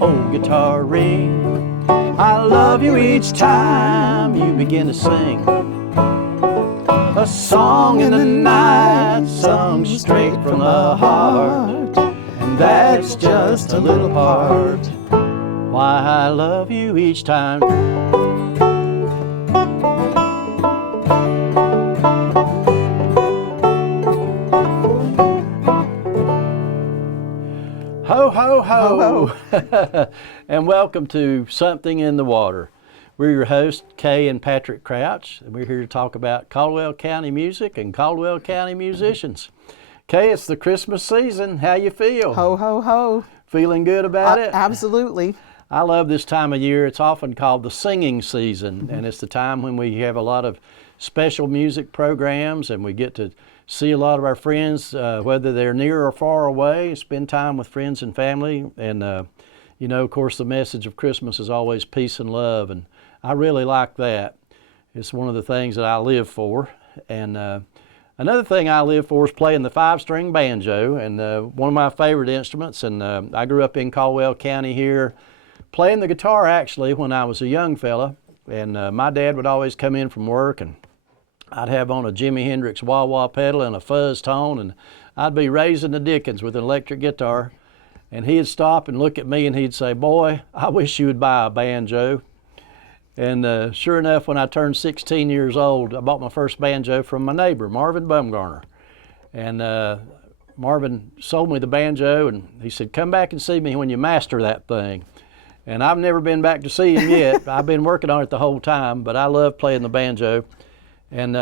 old guitar ring. I love you each time you begin to sing a song in the night, sung straight from the heart. And that's just a little part why I love you each time. Ho, ho, ho, ho. And welcome to Something in the Water. We're your hosts, Kay and Patrick Crouch, and we're here to talk about Caldwell County music and Caldwell County musicians. Kay, it's the Christmas season. How you feel? Ho, ho, ho. Feeling good about it? Absolutely. I love this time of year. It's often called the singing season, and it's the time when we have a lot of special music programs, and we get to see a lot of our friends, whether they're near or far away, spend time with friends and family. And, you know, of course, the message of Christmas is always peace and love, and I really like that. It's one of the things that I live for. And another thing I live for is playing the 5-string banjo, and one of my favorite instruments. And I grew up in Caldwell County here, playing the guitar actually when I was a young fella. And my dad would always come in from work, and I'd have on a Jimi Hendrix wah-wah pedal and a fuzz tone, and I'd be raising the dickens with an electric guitar. And he'd stop and look at me and he'd say, "Boy, I wish you would buy a banjo." And sure enough, when I turned 16 years old, I bought my first banjo from my neighbor, Marvin Bumgarner. And Marvin sold me the banjo, and he said, "Come back and see me when you master that thing." And I've never been back to see him yet. I've been working on it the whole time, but I love playing the banjo. And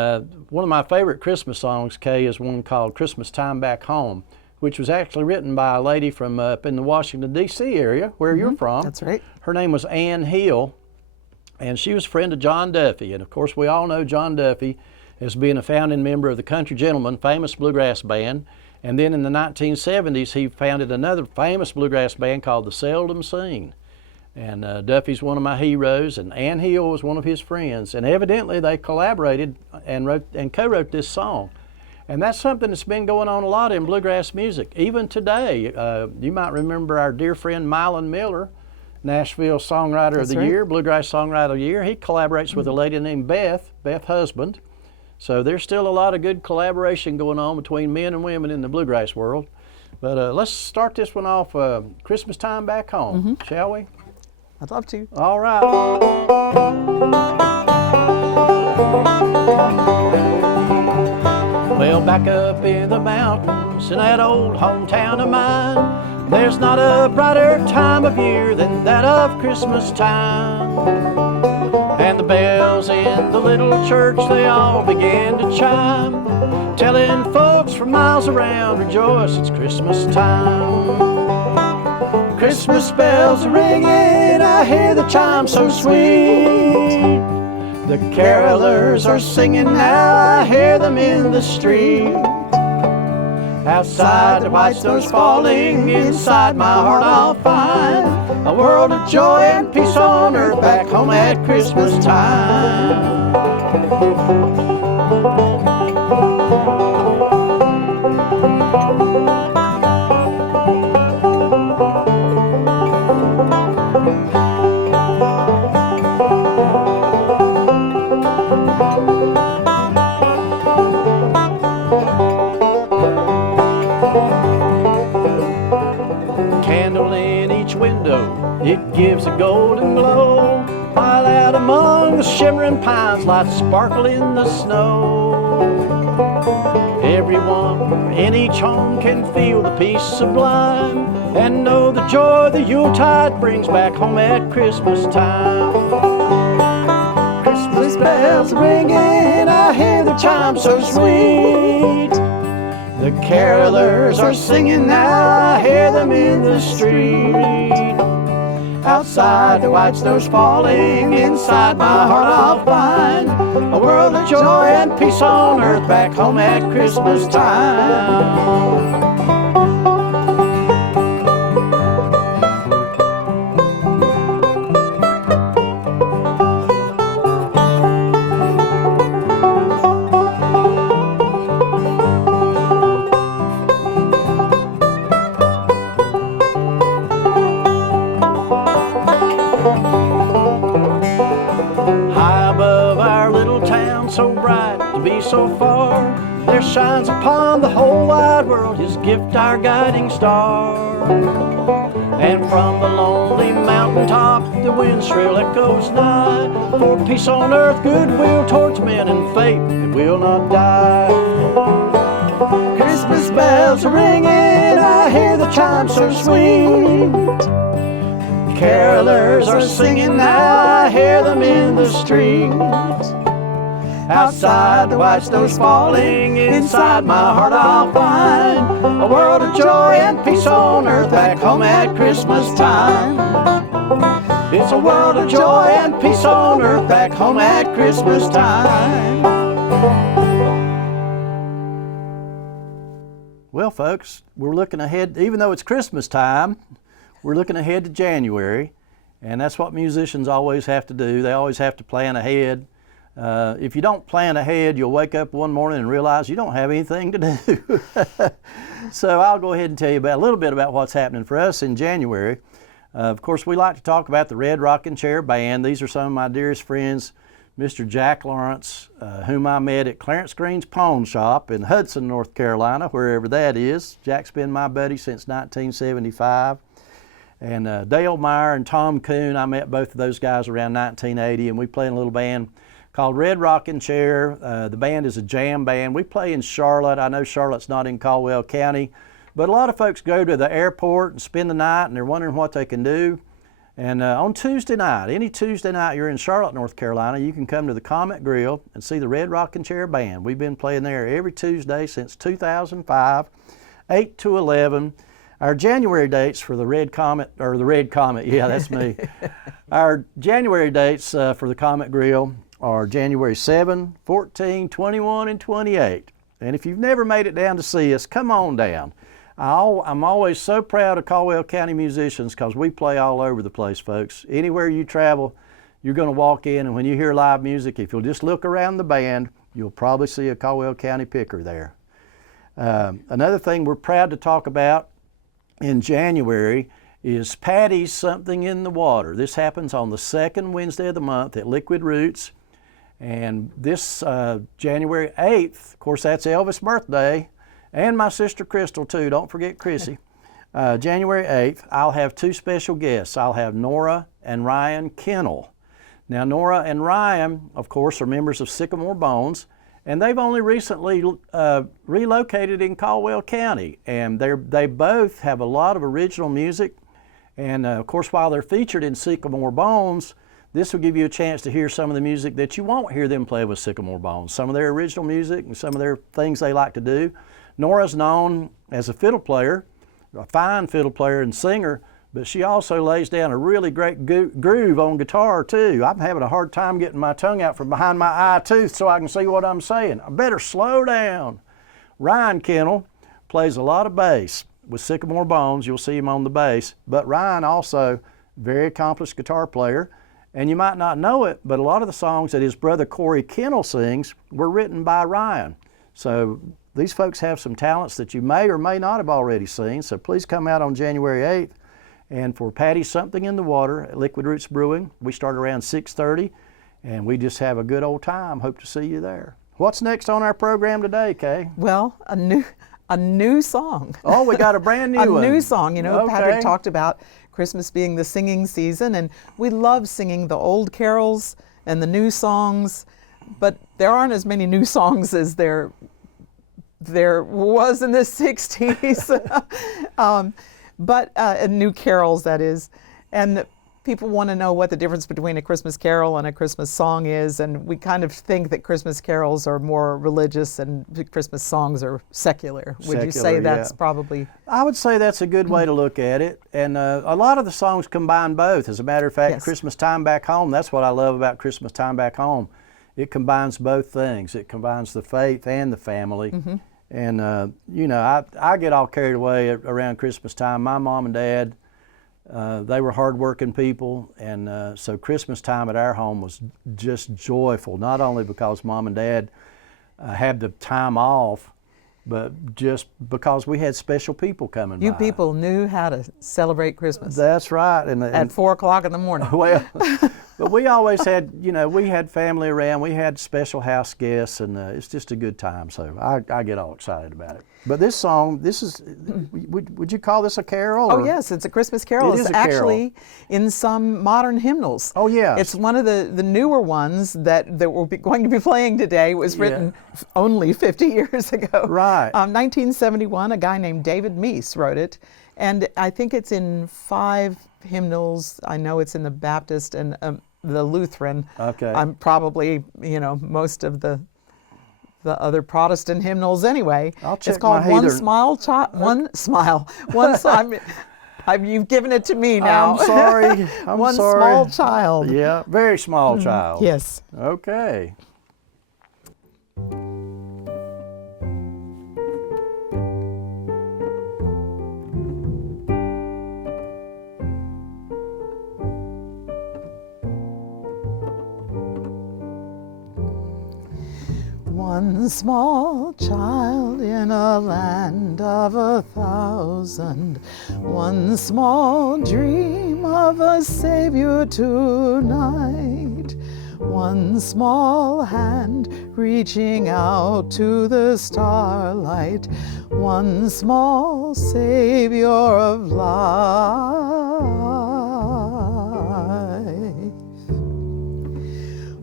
one of my favorite Christmas songs, Kay, is one called "Christmas Time Back Home," which was actually written by a lady from up in the Washington, D.C. area, where you're from. That's right. Her name was Ann Hill, and she was a friend of John Duffy. And of course, we all know John Duffy as being a founding member of the Country Gentlemen, famous bluegrass band. And then in the 1970s, he founded another famous bluegrass band called the Seldom Seen. And Duffy's one of my heroes, and Ann Hill was one of his friends. And evidently they collaborated and co-wrote this song. And that's something that's been going on a lot in bluegrass music. Even today, you might remember our dear friend Mylon Miller, Nashville Songwriter of the Year, Bluegrass Songwriter of the Year. He collaborates with a lady named Beth Husband. So there's still a lot of good collaboration going on between men and women in the bluegrass world. But let's start this one off, Christmas Time Back Home, shall we? I'd love to. All right. Well, back up in the mountains in that old hometown of mine, there's not a brighter time of year than that of Christmas time. And the bells in the little church, they all begin to chime, telling folks from miles around, rejoice, it's Christmas time. Christmas bells are ringing, I hear the chime so sweet. The carolers are singing now, I hear them in the street. Outside the white snow's falling, inside my heart I'll find a world of joy and peace on earth back home at Christmas time. It gives a golden glow, while out among the shimmering pines lights sparkle in the snow. Everyone in each home can feel the peace sublime and know the joy the Yuletide brings back home at Christmas time. Christmas bells are ringing, I hear the chime so sweet. The carolers are singing now, I hear them in the street. Outside the white snow's falling, inside my heart I'll find a world of joy and peace on earth back home at Christmas time. so far. There shines upon the whole wide world His gift, our guiding star. And from the lonely mountaintop the wind shrill echoes nigh, for peace on earth, goodwill towards men, and faith that will not die. Christmas bells are ringing, I hear the chimes so sweet. Carolers are singing now, I hear them in the street. Outside the white snow's falling, inside my heart I'll find a world of joy and peace on earth back home at Christmas time. It's a world of joy and peace on earth back home at Christmas time. Well, folks, we're looking ahead, even though it's Christmas time, we're looking ahead to January, and that's what musicians always have to do. They always have to plan ahead. If you don't plan ahead, you'll wake up one morning and realize you don't have anything to do. So I'll go ahead and tell you a little bit about what's happening for us in January. Of course, we like to talk about the Red Rocking Chair Band. These are some of my dearest friends, Mr. Jack Lawrence, whom I met at Clarence Green's Pawn Shop in Hudson, North Carolina, wherever that is. Jack's been my buddy since 1975. And Dale Meyer and Tom Kuhn, I met both of those guys around 1980, and we played in a little band called Red Rocking Chair. The band is a jam band. We play in Charlotte. I know Charlotte's not in Caldwell County, but a lot of folks go to the airport and spend the night, and they're wondering what they can do. And on Tuesday night, any Tuesday night you're in Charlotte, North Carolina, you can come to the Comet Grill and see the Red Rocking Chair Band. We've been playing there every Tuesday since 2005, 8 to 11. Our January dates for the Red Comet, yeah, that's me. Our January dates for the Comet Grill are January 7, 14, 21, and 28. And if you've never made it down to see us, come on down. I'm always so proud of Caldwell County musicians because we play all over the place, folks. Anywhere you travel, you're going to walk in, and when you hear live music, if you'll just look around the band, you'll probably see a Caldwell County picker there. Another thing we're proud to talk about in January is Patty's Something in the Water. This happens on the second Wednesday of the month at Liquid Roots. And this January 8th, of course, that's Elvis' birthday, and my sister Crystal too. Don't forget Chrissy. January 8th, I'll have two special guests. I'll have Nora and Ryan Kennel. Now, Nora and Ryan, of course, are members of Sycamore Bones, and they've only recently relocated in Caldwell County. And they both have a lot of original music. And of course, while they're featured in Sycamore Bones, this will give you a chance to hear some of the music that you won't hear them play with Sycamore Bones, some of their original music and some of their things they like to do. Nora's known as a fiddle player, a fine fiddle player and singer, but she also lays down a really great groove on guitar too. I'm having a hard time getting my tongue out from behind my eye tooth so I can see what I'm saying. I better slow down. Ryan Kennel plays a lot of bass with Sycamore Bones. You'll see him on the bass, but Ryan also very accomplished guitar player. And you might not know it, but a lot of the songs that his brother Corey Kennel sings were written by Ryan. So these folks have some talents that you may or may not have already seen. So please come out on January 8th. And for Patty's Something in the Water at Liquid Roots Brewing, we start around 6:30, and we just have a good old time. Hope to see you there. What's next on our program today, Kay? Well, a new song. Oh, we got a brand new one. A new song. You know, Okay. Patrick talked about Christmas being the singing season, and we love singing the old carols and the new songs, but there aren't as many new songs as there was in the 60s. New carols, that is. And people want to know what the difference between a Christmas carol and a Christmas song is, and we kind of think that Christmas carols are more religious and Christmas songs are secular. Would you say that's probably? I would say that's a good way to look at it, and a lot of the songs combine both. As a matter of fact, Yes. Christmas Time Back Home, that's what I love about Christmas Time Back Home. It combines both things. It combines the faith and the family. And, you know, I get all carried away around Christmas time. My mom and dad, they were hardworking people, and so Christmas time at our home was just joyful, not only because mom and dad had the time off but just because we had special people coming You by. people knew how to celebrate Christmas That's right. at 4 o'clock in the morning. Well, but we always had, we had family around. We had special house guests, and it's just a good time. So I get all excited about it. But this song, would you call this a carol? Oh or- yes, it's a Christmas carol. It It's is a carol. actually in some modern hymnals. Oh, yes. It's one of the newer ones that we're going to be playing today. It was written only 50 years ago. Right. 1971, a guy named David Meese wrote it. And I think it's in 5 hymnals. I know it's in the Baptist and the Lutheran. Okay. I'm probably, most of the other Protestant hymnals anyway. I'll check It's called my One heather. Smile Child. One Smile. One Smile. You've given it to me now. I'm sorry. I'm One sorry. small child. Yeah, very small child. Yes. Okay. One small child in a land of 1,000. One small dream of a Savior tonight. One small hand reaching out to the starlight. One small Savior of life.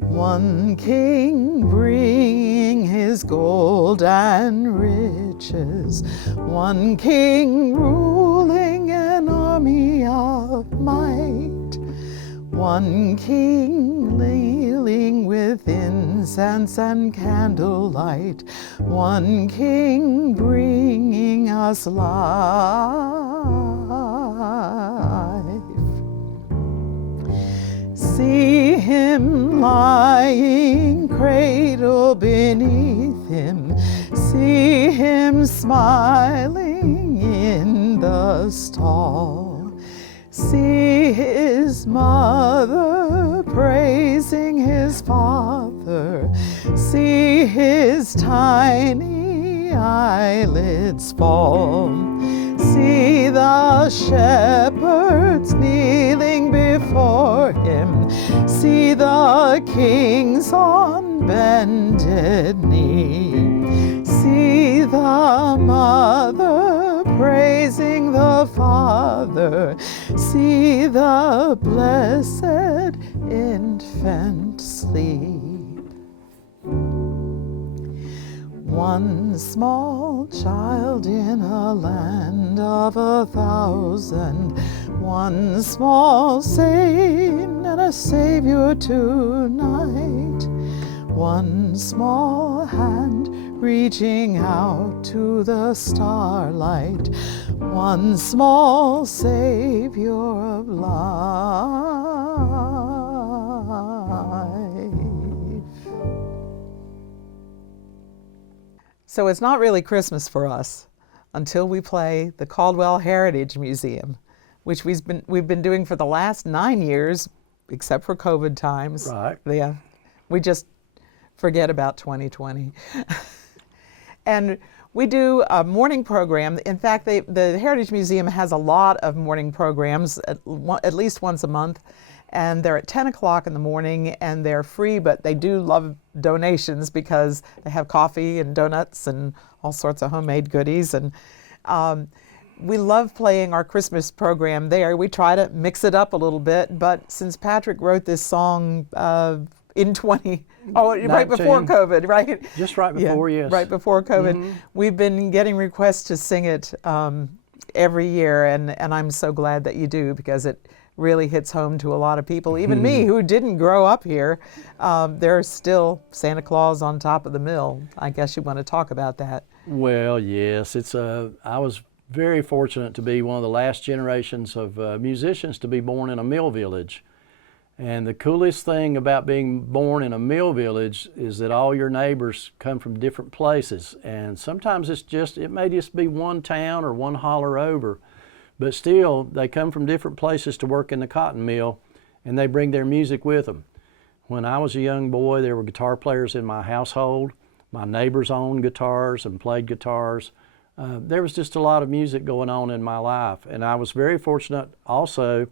One king bringing his gold and riches. One king ruling an army of might. One king kneeling with incense and candlelight. One king bringing us life. See him lying cradle beneath him. See him smiling in the stall. See his mother praising his father. See his tiny eyelids fall. See the shepherds kneeling before him. See the kings on bended knee. See the mother praising the Father. See the blessed infant sleep. One small child in a land of 1,000. One small saint and a Savior tonight. One small hand reaching out to the starlight. One small Savior of life. So it's not really Christmas for us until we play the Caldwell Heritage Museum, which we've been doing for the last 9 years, except for COVID times. Right. Yeah, we just forget about 2020. And we do a morning program. In fact, the Heritage Museum has a lot of morning programs, at least once a month. And they're at 10 o'clock in the morning, and they're free, but they do love donations because they have coffee and donuts and all sorts of homemade goodies. And we love playing our Christmas program there. We try to mix it up a little bit, but since Patrick wrote this song right before 19. COVID, right? Just right before, yes. Right before COVID. We've been getting requests to sing it every year, and I'm so glad that you do, because it really hits home to a lot of people. Even me, who didn't grow up here, there's still Santa Claus on top of the mill. I guess you want to talk about that. Well, yes. I was very fortunate to be one of the last generations of musicians to be born in a mill village. And the coolest thing about being born in a mill village is that all your neighbors come from different places. And sometimes it may just be one town or one holler over. But still, they come from different places to work in the cotton mill, and they bring their music with them. When I was a young boy, there were guitar players in my household, my neighbors owned guitars and played guitars. There was just a lot of music going on in my life. And I was very fortunate also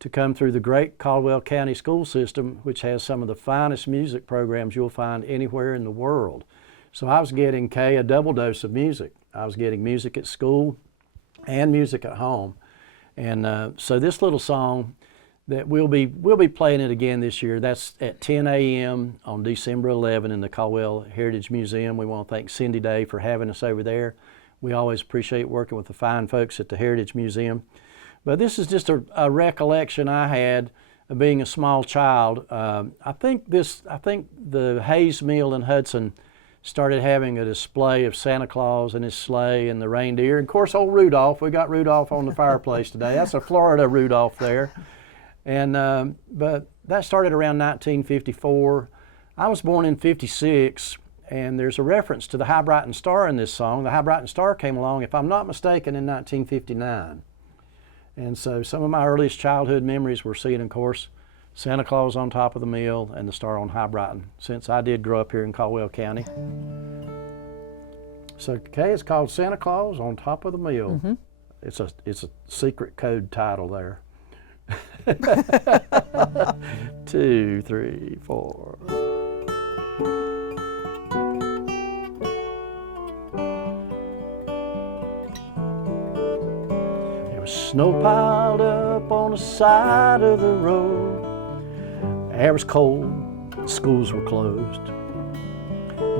to come through the great Caldwell County school system, which has some of the finest music programs you'll find anywhere in the world. So I was getting, Kay, a double dose of music. I was getting music at school and music at home. And so this little song that we'll be playing it again this year. That's at 10 a.m. on December 11 in the Caldwell Heritage Museum. We want to thank Cindy Day for having us over there. We always appreciate working with the fine folks at the Heritage Museum. But this is just a recollection I had of being a small child. I think the Hayes Mill in Hudson started having a display of Santa Claus and his sleigh and the reindeer. And of course, old Rudolph. We got Rudolph on the fireplace today. That's a Florida Rudolph there. And but that started around 1954. I was born in '56, and there's a reference to the High Brighton Star in this song. The High Brighton Star came along, if I'm not mistaken, in 1959. And so some of my earliest childhood memories were seeing, of course, Santa Claus on top of the mill and the star on High Brighton, since I did grow up here in Caldwell County. So, Kay, it's called Santa Claus on Top of the Mill. Mm-hmm. It's a secret code title there. 2, 3, 4. There was snow piled up on the side of the road. Air was cold, schools were closed.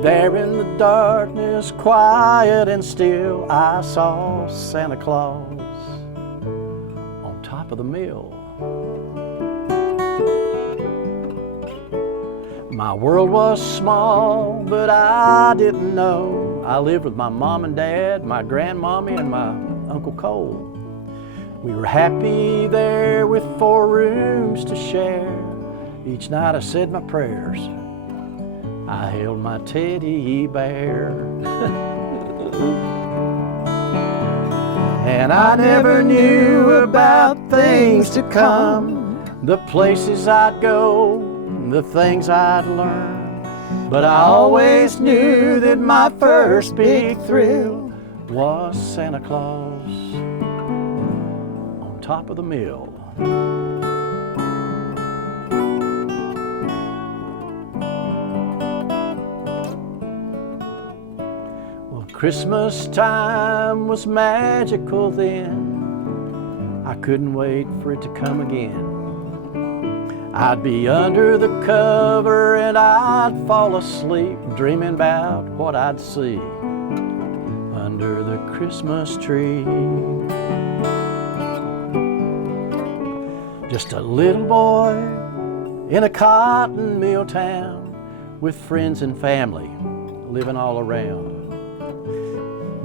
There in the darkness, quiet and still, I saw Santa Claus on top of the mill. My world was small, but I didn't know. I lived with my mom and dad, my grandmommy, and my Uncle Cole. We were happy there with 4 rooms to share. Each night I said my prayers. I held my teddy bear. And I never knew about things to come, the places I'd go, the things I'd learn. But I always knew that my first big thrill was Santa Claus on top of the mill. Well, Christmas time was magical then. I couldn't wait for it to come again. I'd be under the cover and I'd fall asleep dreaming about what I'd see under the Christmas tree. Just a little boy in a cotton mill town with friends and family living all around.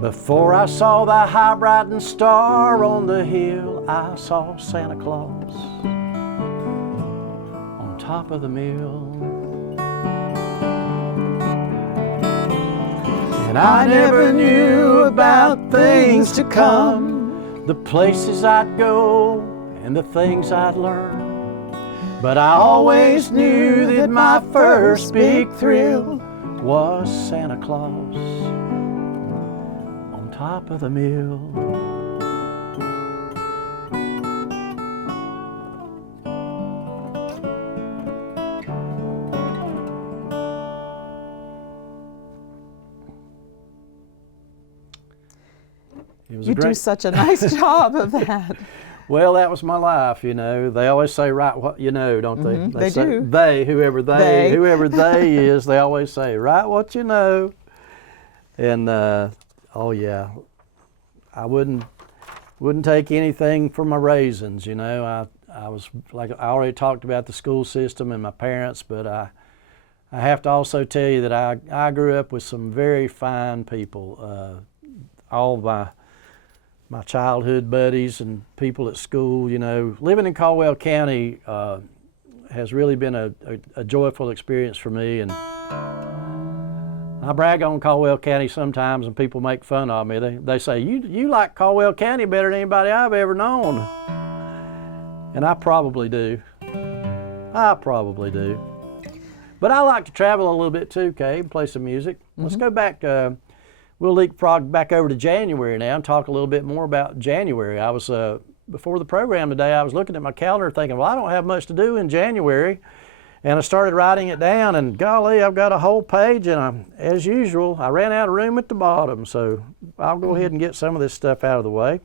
Before I saw the High Brighton Star on the hill, I saw Santa Claus top of the mill. And I never knew about things to come, the places I'd go and the things I'd learn. But I always knew that my first big thrill was Santa Claus on top of the mill. You do such a nice job of that. Well, that was my life, you know. They always say, write what you know, don't they? Mm-hmm. They say, do. Whoever they is, they always say, write what you know. And, oh yeah, I wouldn't take anything for my raisins, you know. I was, like I already talked about the school system and my parents, but I have to also tell you that I grew up with some very fine people. All my childhood buddies and people at school, you know. Living in Caldwell County has really been a joyful experience for me, and I brag on Caldwell County sometimes and people make fun of me. They say, you like Caldwell County better than anybody I've ever known. And I probably do. But But I like to travel a little bit too, Kay, and play some music. Let's go back. We'll leapfrog back over to January now and talk a little bit more about January. I was before the program today, I was looking at my calendar thinking, well, I don't have much to do in January. And I started writing it down, and golly, I've got a whole page, and as usual, I ran out of room at the bottom, so I'll go ahead and get some of this stuff out of the way.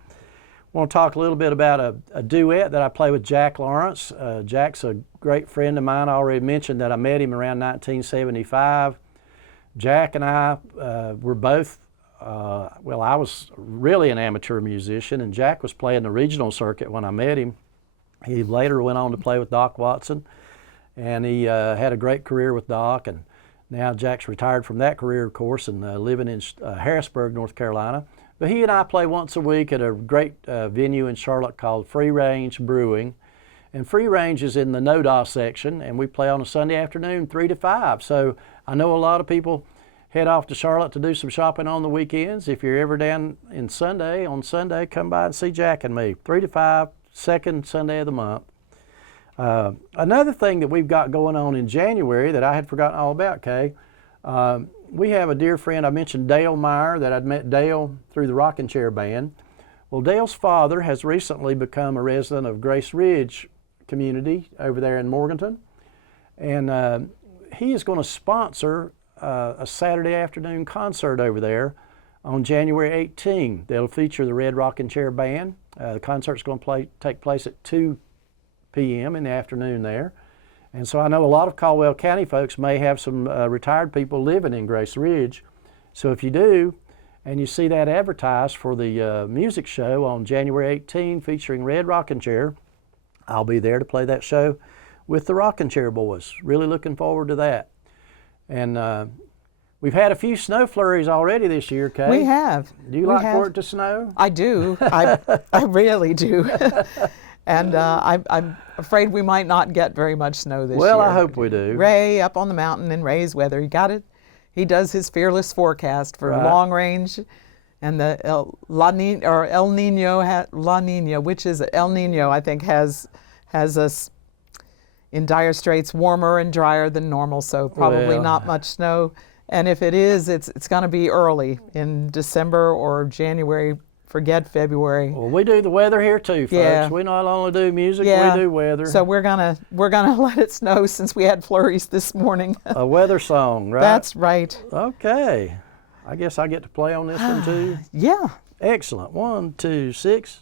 I want to talk a little bit about a duet that I play with Jack Lawrence. Jack's a great friend of mine. I already mentioned that I met him around 1975. Jack and I were both, well, I was really an amateur musician, and Jack was playing the regional circuit when I met him. He later went on to play with Doc Watson. And he had a great career with Doc, and now Jack's retired from that career, of course, and living in Harrisburg, North Carolina. But he and I play once a week at a great venue in Charlotte called Free Range Brewing. And Free Range is in the No-Da section, and we play on a Sunday afternoon, 3 to 5. So I know a lot of people head off to Charlotte to do some shopping on the weekends. If you're ever down on Sunday, come by and see Jack and me, 3 to 5, second Sunday of the month. Another thing that we've got going on in January that I had forgotten all about, Kay, we have a dear friend, I mentioned Dale Meyer, that I'd met Dale through the Rocking Chair Band. Well, Dale's father has recently become a resident of Grace Ridge community over there in Morganton, and he is going to sponsor a Saturday afternoon concert over there on January 18. They'll feature the Red Rocking Chair Band. The concert's going to take place at 2 p.m. in the afternoon there. And so I know a lot of Caldwell County folks may have some retired people living in Grace Ridge. So if you do, and you see that advertised for the music show on January 18 featuring Red Rocking Chair, I'll be there to play that show with the Rocking Chair Boys. Really looking forward to that. And we've had a few snow flurries already this year, Kay. We have. Do you like for it to snow? I do. I really do. And I'm afraid we might not get very much snow this year. Well, I hope we do. Ray up on the mountain in Ray's weather, he got it. He does his fearless forecast for long range, and the La Nina, which is El Nino, I think has us in dire straits, warmer and drier than normal. So probably not much snow. And if it is, it's going to be early in December or January. Forget February. Well, we do the weather here too, folks. Yeah. We not only do music, we do weather. So we're gonna let it snow since we had flurries this morning. A weather song, right? That's right. Okay. I guess I get to play on this one too. Yeah. Excellent. 1, 2, 6.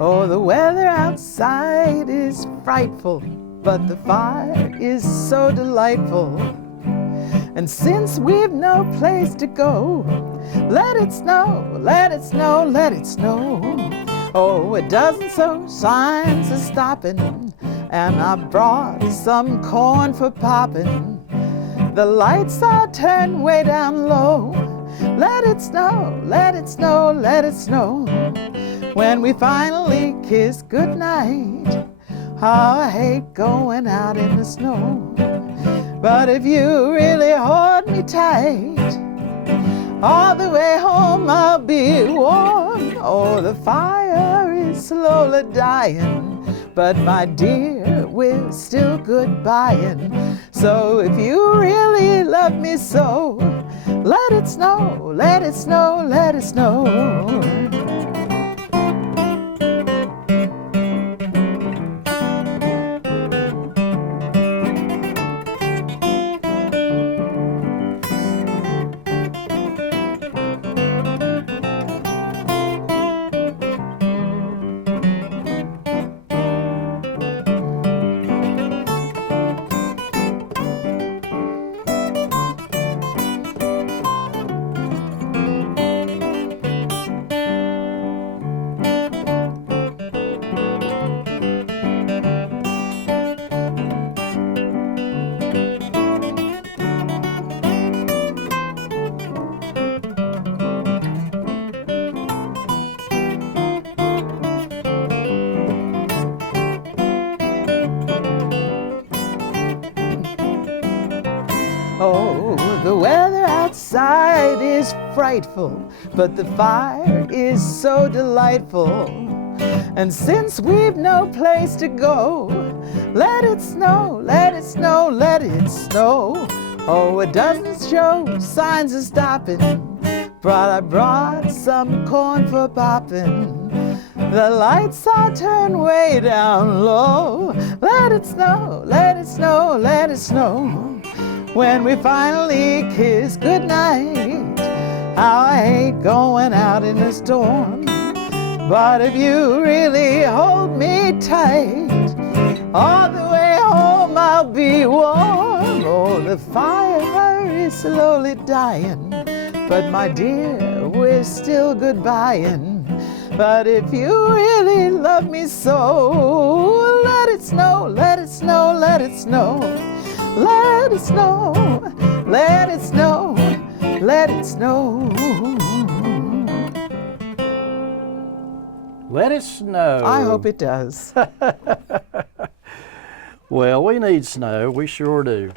Oh, the weather outside is frightful, but the fire is so delightful. And since we've no place to go, let it snow, let it snow, let it snow. Oh, a dozen so signs are stopping, and I brought some corn for popping. The lights are turned way down low. Let it snow, let it snow, let it snow. When we finally kiss goodnight, oh, I hate going out in the snow. But if you really hold me tight, all the way home I'll be warm. Oh, the fire is slowly dying, but my dear, we're still goodbying. So if you really love me so, let it snow, let it snow, let it snow. Oh, the weather outside is frightful, but the fire is so delightful. And since we've no place to go, let it snow, let it snow, let it snow. Oh, it doesn't show signs of stopping, but I brought some corn for popping. The lights are turned way down low. Let it snow, let it snow, let it snow. When we finally kiss goodnight, how I hate going out in the storm. But if you really hold me tight, all the way home I'll be warm. Oh, the fire is slowly dying, but my dear, we're still goodbying. But if you really love me so, let it snow, let it snow, let it snow. Let it snow, let it snow, let it snow. Let it snow. I hope it does. Well, we need snow. We sure do.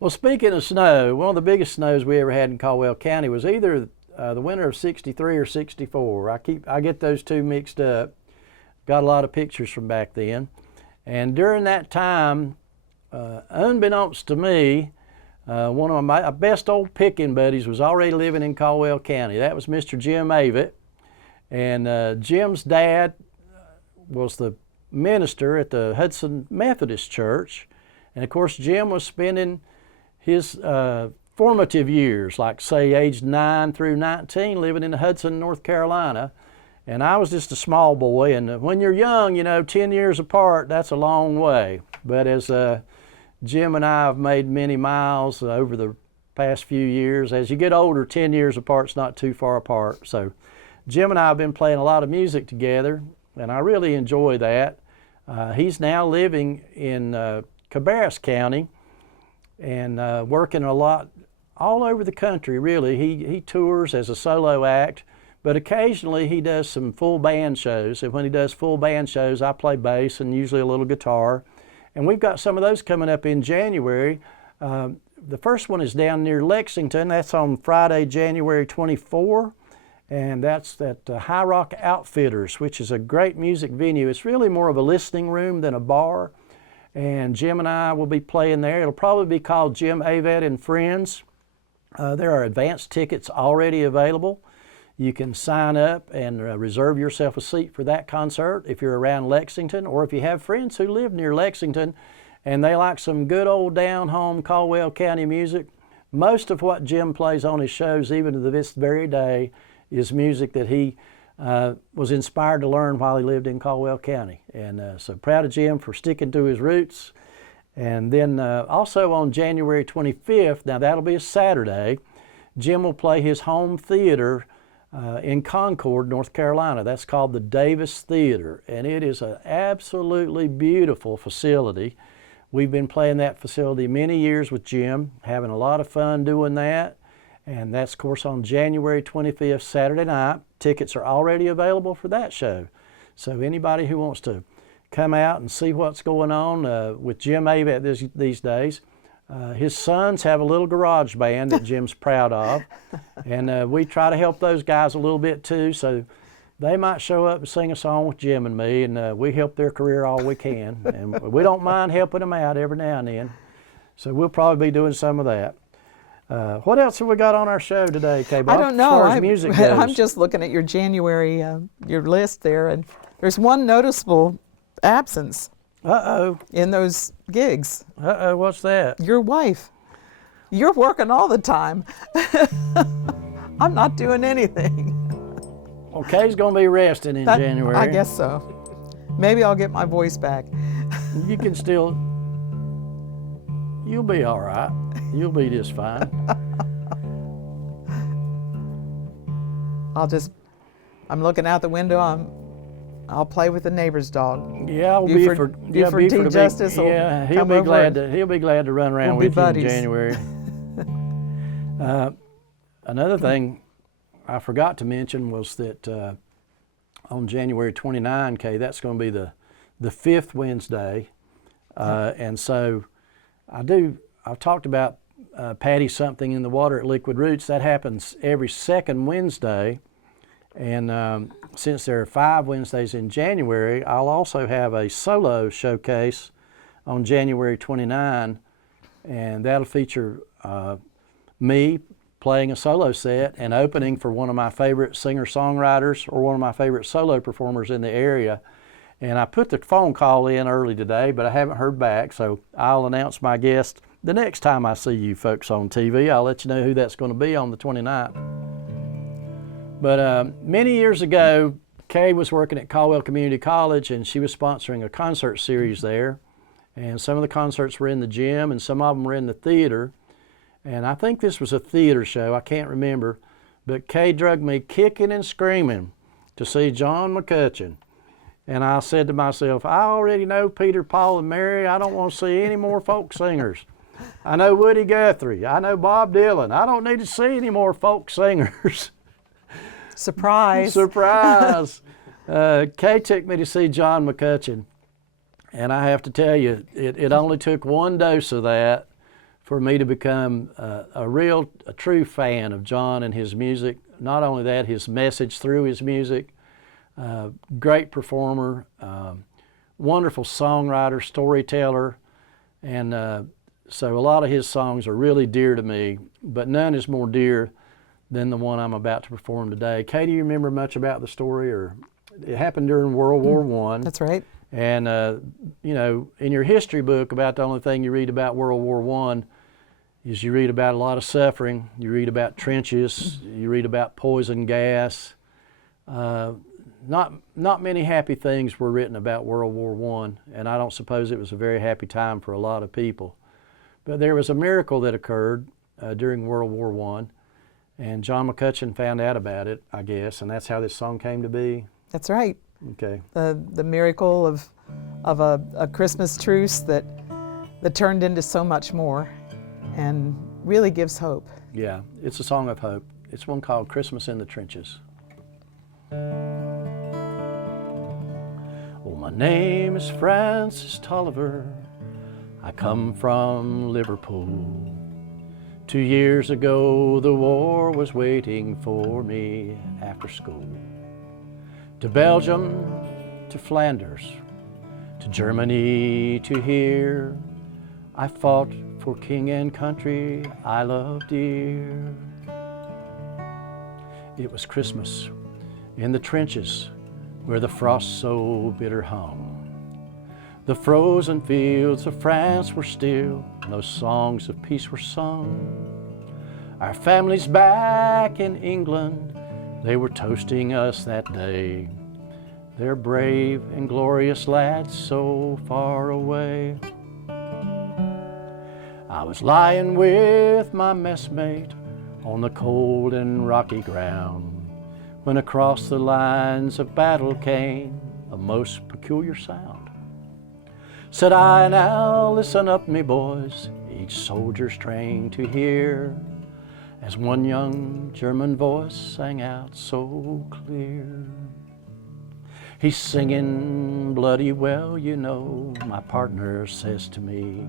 Well, speaking of snow, one of the biggest snows we ever had in Caldwell County was either the winter of '63 or '64. I get those two mixed up. Got a lot of pictures from back then. And during that time, unbeknownst to me, one of my best old picking buddies was already living in Caldwell County. That was Mr. Jim Avett. And Jim's dad was the minister at the Hudson Methodist Church. And of course, Jim was spending his formative years, like say aged 9 through 19, living in Hudson, North Carolina. And I was just a small boy. And when you're young, 10 years apart, that's a long way. But as Jim and I have made many miles over the past few years, as you get older, 10 years apart's not too far apart. So Jim and I have been playing a lot of music together, and I really enjoy that. He's now living in Cabarrus County and working a lot all over the country, really. He tours as a solo act, but occasionally he does some full band shows. And when he does full band shows, I play bass and usually a little guitar. And we've got some of those coming up in January. The first one is down near Lexington. That's on Friday, January 24. And that's at High Rock Outfitters, which is a great music venue. It's really more of a listening room than a bar. And Jim and I will be playing there. It'll probably be called Jim Avett and Friends. There are advance tickets already available. You can sign up and reserve yourself a seat for that concert if you're around Lexington, or if you have friends who live near Lexington and they like some good old down-home Caldwell County music. Most of what Jim plays on his shows, even to this very day, is music that he was inspired to learn while he lived in Caldwell County. And so proud of Jim for sticking to his roots. And then also on January 25th, now that'll be a Saturday, Jim will play his home theater in Concord, North Carolina. That's called the Davis Theater, and it is an absolutely beautiful facility. We've been playing that facility many years with Jim, having a lot of fun doing that. And that's, of course, on January 25th, Saturday night. Tickets are already available for that show. So anybody who wants to come out and see what's going on with Jim Avett these days, his sons have a little garage band that Jim's proud of. And we try to help those guys a little bit too. So they might show up and sing a song with Jim and me, and we help their career all we can. And we don't mind helping them out every now and then. So we'll probably be doing some of that. What else have we got on our show today, K-Bob? I don't know. As far as music goes? I'm just looking at your January, your list there, and there's one noticeable absence Uh-oh. in those gigs. Uh-oh, what's that? Your wife. You're working all the time. I'm not doing anything. Well, Kay's going to be resting in January. I guess so. Maybe I'll get my voice back. You can still... You'll be all right. You'll be just fine. I'm looking out the window. I'll play with the neighbor's dog. Yeah, I'll Buford T. Justice will yeah, he'll come be over glad and to run around we'll with be you in buddies. January. Another thing I forgot to mention was that on January 29, Kay, that's going to be the fifth Wednesday, and so I've talked about Patty Something in the Water at Liquid Roots. That happens every second Wednesday. And since there are 5 Wednesdays in January, I'll also have a solo showcase on January 29, and that'll feature me playing a solo set and opening for one of my favorite singer-songwriters or one of my favorite solo performers in the area. And I put the phone call in early today, but I haven't heard back, so I'll announce my guest the next time I see you folks on TV. I'll let you know who that's going to be on the 29th. But many years ago, Kay was working at Caldwell Community College, and she was sponsoring a concert series there. And some of the concerts were in the gym, and some of them were in the theater. And I think this was a theater show, I can't remember. But Kay drugged me kicking and screaming to see John McCutcheon. And I said to myself, I already know Peter, Paul, and Mary. I don't want to see any more folk singers. I know Woody Guthrie. I know Bob Dylan. I don't need to see any more folk singers. Surprise. Surprise. Kay took me to see John McCutcheon. And I have to tell you, it only took one dose of that for me to become a true fan of John and his music. Not only that, his message through his music. Great performer, wonderful songwriter, storyteller, and so a lot of his songs are really dear to me, but none is more dear than the one I'm about to perform today. Kay, do you remember much about the story? Or it happened during World War I. That's right. And you know, in your history book, about the only thing you read about World War I is you read about a lot of suffering. You read about trenches. You read about poison gas. Not many happy things were written about World War I, and I don't suppose it was a very happy time for a lot of people. But there was a miracle that occurred during World War I, and John McCutcheon found out about it, I guess, and that's how this song came to be. That's right. Okay. The miracle of a Christmas truce that turned into so much more, and really gives hope. Yeah, it's a song of hope. It's one called Christmas in the Trenches. Oh, my name is Francis Tolliver. I come from Liverpool. 2 years ago, the war was waiting for me after school. To Belgium, to Flanders, to Germany, to here, I fought for king and country I loved dear. It was Christmas in the trenches where the frost so bitter hung. The frozen fields of France were still, no songs of peace were sung. Our families back in England, they were toasting us that day. They're brave and glorious lads so far away. I was lying with my messmate on the cold and rocky ground when across the lines of battle came a most peculiar sound. Said I, now listen up, me boys, each soldier's trained to hear, as one young German voice sang out so clear. He's singing bloody well, you know, my partner says to me.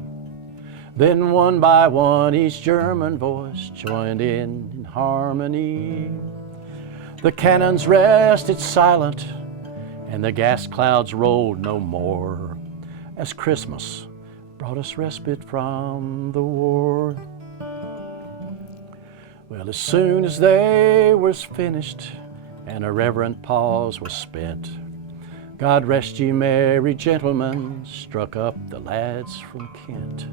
Then one by one each German voice joined in harmony. The cannons rested silent and the gas clouds rolled no more, as Christmas brought us respite from the war. Well, as soon as they was finished and a reverent pause was spent, God rest ye merry gentlemen struck up the lads from Kent.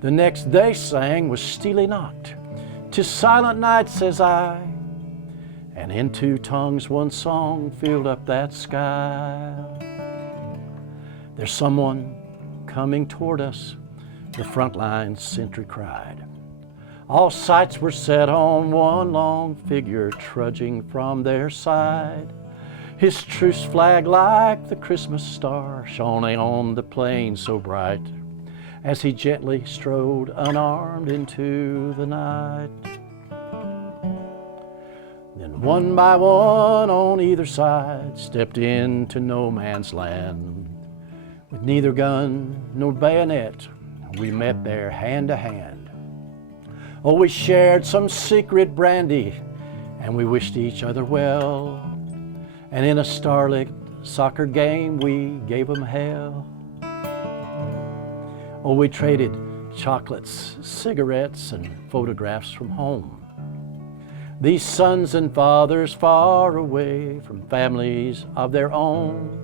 The next they sang was Steely Knocked, 'Tis Silent Night, says I, and in two tongues one song filled up that sky. There's someone coming toward us, the frontline sentry cried. All sights were set on one long figure trudging from their side. His truce flag like the Christmas star shone on the plain so bright as he gently strode unarmed into the night. Then one by one on either side stepped into no man's land. With neither gun nor bayonet, we met there hand to hand. Oh, we shared some secret brandy and we wished each other well. And in a starlit soccer game, we gave 'em hell. Oh, we traded chocolates, cigarettes, and photographs from home. These sons and fathers far away from families of their own.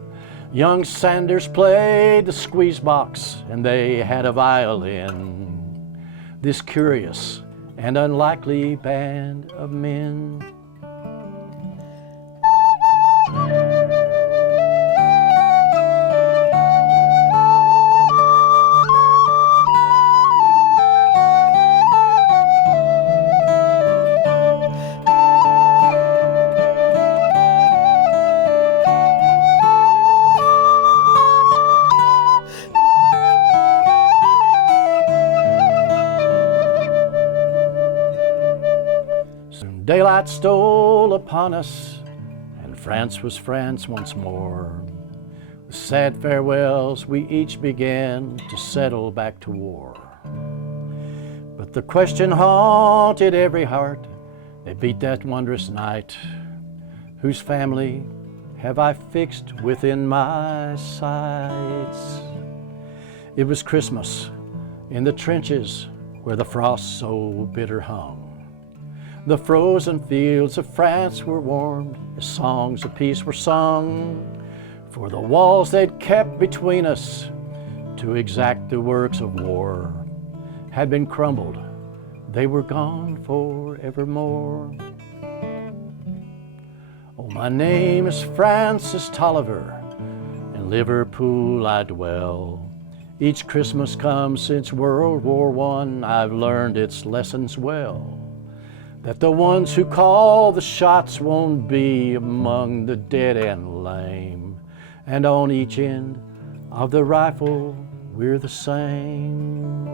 Young Sanders played the squeeze box and they had a violin. This curious and unlikely band of men. Daylight stole upon us, and France was France once more. With sad farewells, we each began to settle back to war. But the question haunted every heart. They beat that wondrous night. Whose family have I fixed within my sights? It was Christmas in the trenches where the frost so bitter hung. The frozen fields of France were warmed as songs of peace were sung. For the walls they'd kept between us to exact the works of war had been crumbled. They were gone forevermore. Oh, my name is Francis Tolliver. In Liverpool I dwell. Each Christmas comes since World War I, I've learned its lessons well. That the ones who call the shots won't be among the dead and lame. And on each end of the rifle, we're the same.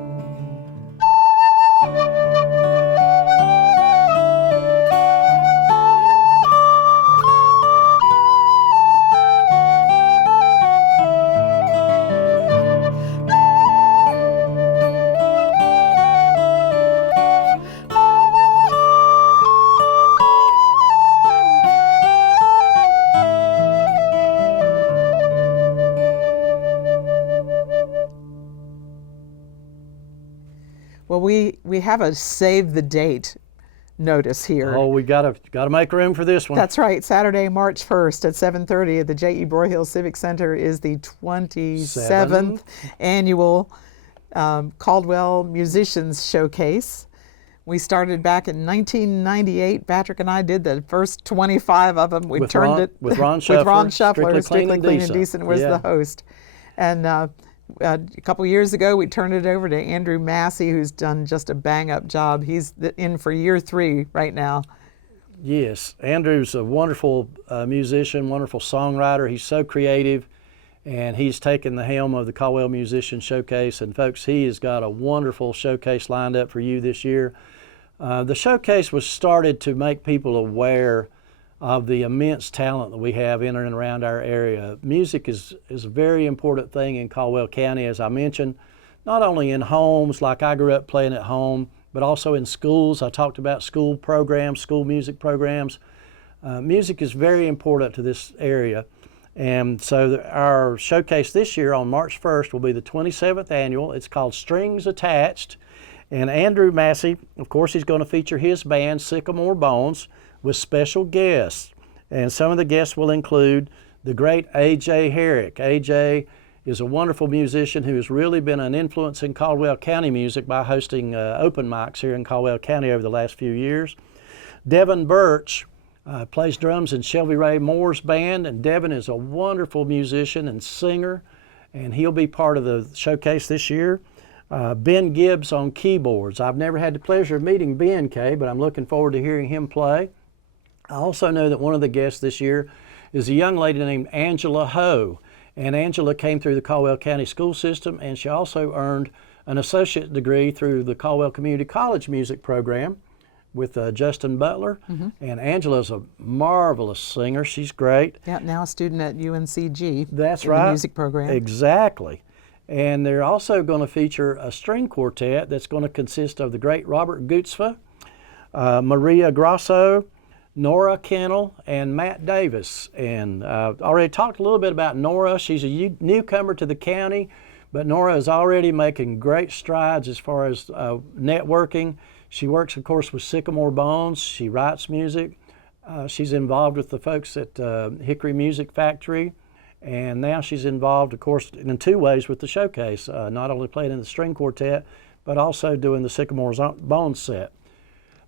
Well, we have a save the date notice here. Oh, we gotta make room for this one. That's right. Saturday, March 1st at 7:30 at the J.E. Broyhill Civic Center is the 27th annual Caldwell Musicians Showcase. We started back in 1998. Patrick and I did the first 25 of them. We With turned Ron- it with Ron Shuffler, Strictly Clean and Clean and Decent. Decent was Yeah. the host. And a couple years ago, we turned it over to Andrew Massey, who's done just a bang-up job. He's in for year 3 right now. Yes, Andrew's a wonderful musician, wonderful songwriter. He's so creative, and he's taken the helm of the Caldwell Musician Showcase. And folks, he has got a wonderful showcase lined up for you this year. The showcase was started to make people aware of the immense talent that we have in and around our area. Music is a very important thing in Caldwell County, as I mentioned, not only in homes like I grew up playing at home, but also in schools. I talked about school programs, school music programs. Music is very important to this area. And so our showcase this year on March 1st will be the 27th annual. It's called Strings Attached. And Andrew Massey, of course, he's going to feature his band, Sycamore Bones, with special guests. And some of the guests will include the great A.J. Herrick. A.J. is a wonderful musician who has really been an influence in Caldwell County music by hosting open mics here in Caldwell County over the last few years. Devin Birch plays drums in Shelby Ray Moore's band, and Devin is a wonderful musician and singer, and he'll be part of the showcase this year. Ben Gibbs on keyboards. I've never had the pleasure of meeting Ben, Kay, but I'm looking forward to hearing him play. I also know that one of the guests this year is a young lady named Angela Ho. And Angela came through the Caldwell County school system, and she also earned an associate degree through the Caldwell Community College music program with Justin Butler. Mm-hmm. And Angela's a marvelous singer. She's great. Yeah, now a student at UNCG. That's in right. The music program. Exactly. And they're also going to feature a string quartet that's going to consist of the great Robert Gutzfa, Maria Grasso, Nora Kennel and Matt Davis. And I already talked a little bit about Nora. She's a newcomer to the county, but Nora is already making great strides as far as networking. She works, of course, with Sycamore Bones. She writes music. She's involved with the folks at Hickory Music Factory. And now she's involved, of course, in two ways with the showcase, not only playing in the string quartet, but also doing the Sycamore Bones set.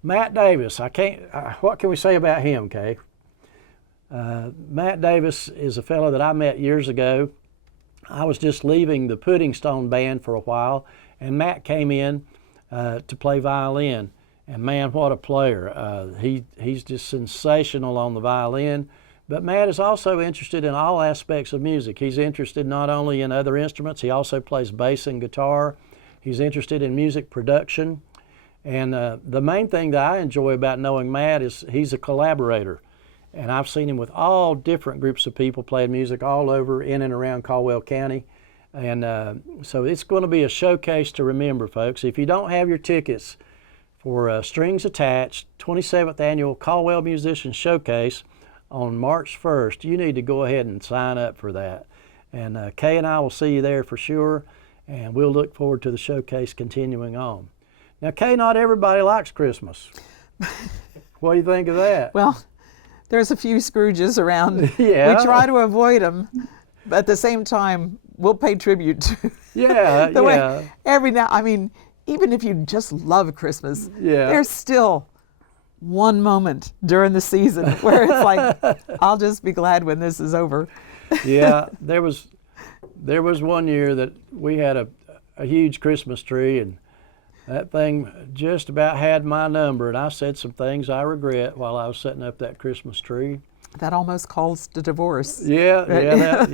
Matt Davis, what can we say about him, Kay? Matt Davis is a fellow that I met years ago. I was just leaving the Pudding Stone Band for a while, and Matt came in to play violin. And man, what a player. He's just sensational on the violin. But Matt is also interested in all aspects of music. He's interested not only in other instruments, he also plays bass and guitar. He's interested in music production. And the main thing that I enjoy about knowing Matt is he's a collaborator. And I've seen him with all different groups of people playing music all over in and around Caldwell County. And so it's going to be a showcase to remember, folks. If you don't have your tickets for Strings Attached 27th Annual Caldwell Musicians Showcase on March 1st, you need to go ahead and sign up for that. And Kay and I will see you there for sure, and we'll look forward to the showcase continuing on. Now, Kay, not everybody likes Christmas. What do you think of that? Well, there's a few Scrooges around. Yeah. We try to avoid them, but at the same time, we'll pay tribute to Yeah, the yeah. way every now, I mean, even if you just love Christmas, Yeah. there's still one moment during the season where it's like, I'll just be glad when this is over. Yeah, there was one year that we had a huge Christmas tree, and that thing just about had my number, and I said some things I regret while I was setting up that Christmas tree. That almost calls to divorce. Yeah.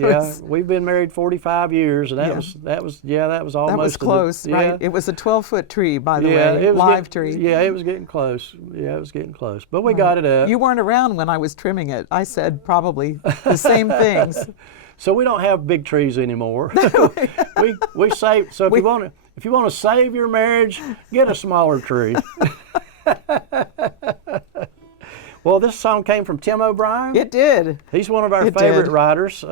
We've been married 45 years, and that was almost. That was close, right? It was a 12-foot tree, by the way, it was live tree. Yeah, it was getting close. Yeah, it was getting close, but we got it up. You weren't around when I was trimming it. I said probably the same things. So we don't have big trees anymore. we save. So if you want to save your marriage, get a smaller tree. Well, this song came from Tim O'Brien. It did. He's one of our favorite writers. You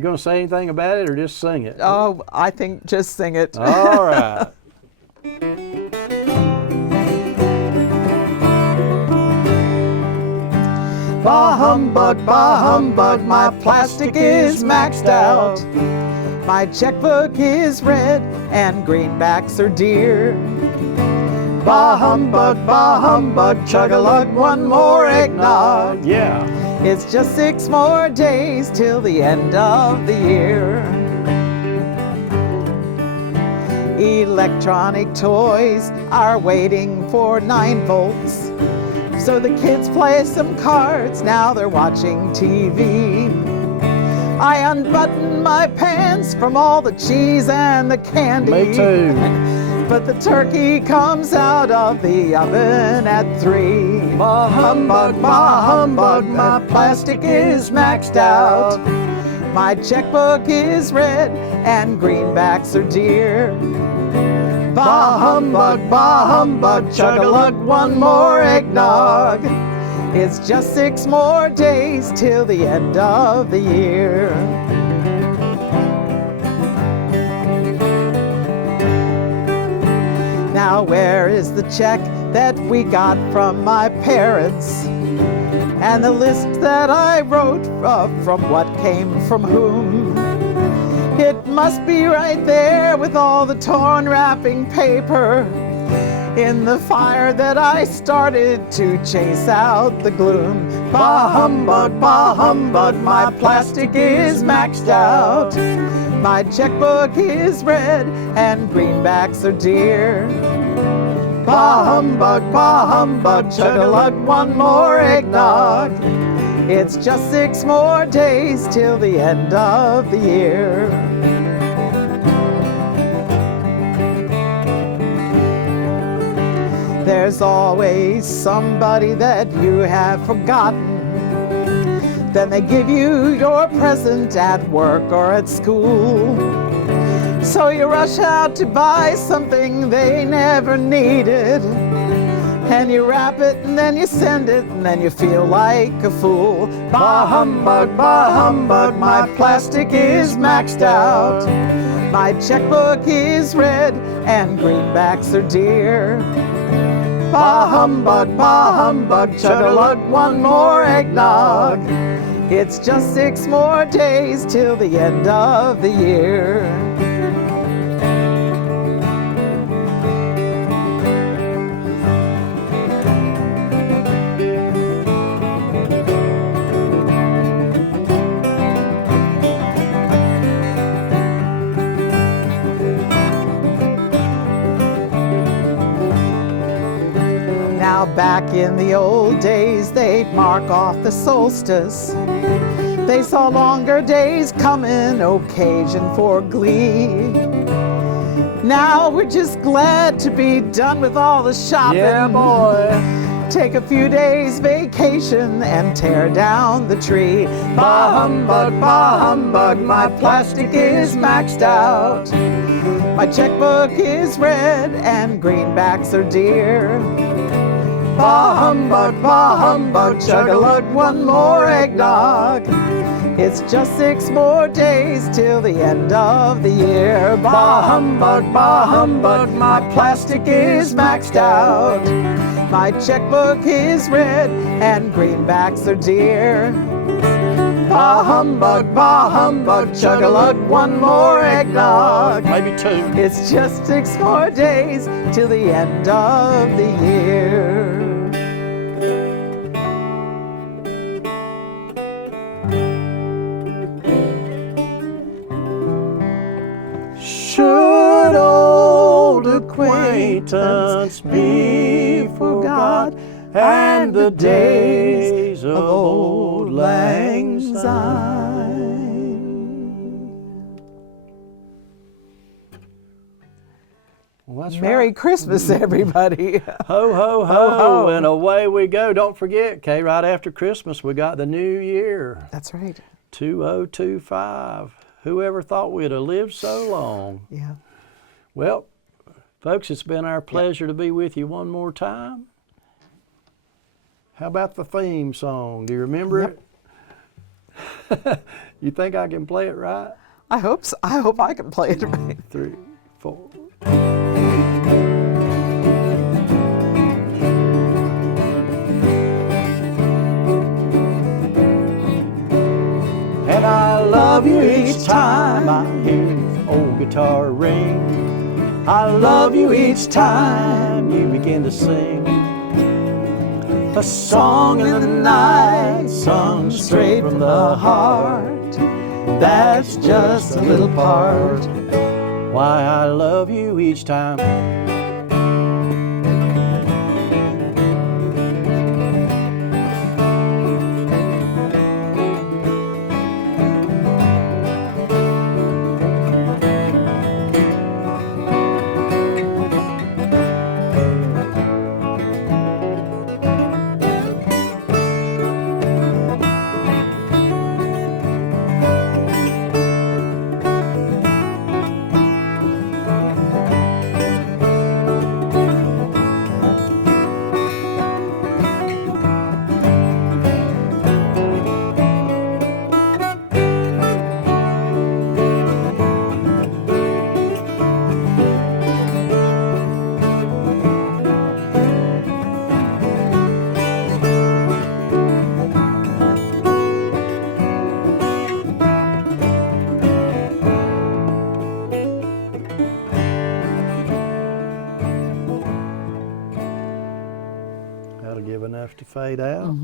going to say anything about it or just sing it? Oh, I think just sing it. All right. Bah humbug, my plastic is maxed out. My checkbook is red and greenbacks are dear. Bah humbug, chug-a-lug, one more eggnog. Yeah. It's just 6 more days till the end of the year. Electronic toys are waiting for 9 volts. So the kids play some cards, now they're watching TV. I unbutton my pants from all the cheese and the candy. Me too. But the turkey comes out of the oven at 3. Bah humbug, my plastic is maxed out. My checkbook is red and greenbacks are dear. Bah humbug, chug-a-lug, one more eggnog. It's just 6 more days till the end of the year. Now where is the check that we got from my parents? And the list that I wrote from what came from whom? It must be right there with all the torn wrapping paper in the fire that I started to chase out the gloom. Bah humbug, my plastic is maxed out. My checkbook is red and greenbacks are dear. Bah humbug, chug-a-lug, one more eggnog. It's just 6 more days till the end of the year. There's always somebody that you have forgotten. Then they give you your present at work or at school. So you rush out to buy something they never needed. and you wrap it, and then you send it, and then you feel like a fool. Bah humbug, my plastic is maxed out. My checkbook is red, and greenbacks are dear. Bah humbug, chug-a-lug, one more eggnog. It's just 6 more days till the end of the year. Now back in the old days, they'd mark off the solstice. They saw longer days coming, occasion for glee. Now we're just glad to be done with all the shopping. Yeah, boy. Take a few days vacation and tear down the tree. Bah humbug, my plastic is maxed out. My checkbook is red and greenbacks are dear. Bah humbug, chug-a-lug, one more eggnog. It's just 6 more days till the end of the year. Bah humbug, my plastic is maxed out. My checkbook is red and greenbacks are dear. Bah humbug, chug-a-lug, one more eggnog. Maybe 2. It's just 6 more days till the end of the year. Should old acquaintance be forgot, and the days of old lang syne? Well, that's Merry right. Christmas, everybody. Ho, ho, ho, ho. and away we go. Don't forget, Kay, right after Christmas, we got the new year, That's right. 2025. Whoever thought we'd have lived so long? Yeah. Well, folks, it's been our pleasure to be with you one more time. How about the theme song? Do you remember it? You think I can play it right? I hope so. I hope I can play it right. 3, 4. And I love you each time I hear your old guitar ring. I love you each time you begin to sing a song in the night, sung straight from the heart. That's just a little part why I love you each time. That'll give enough to fade out.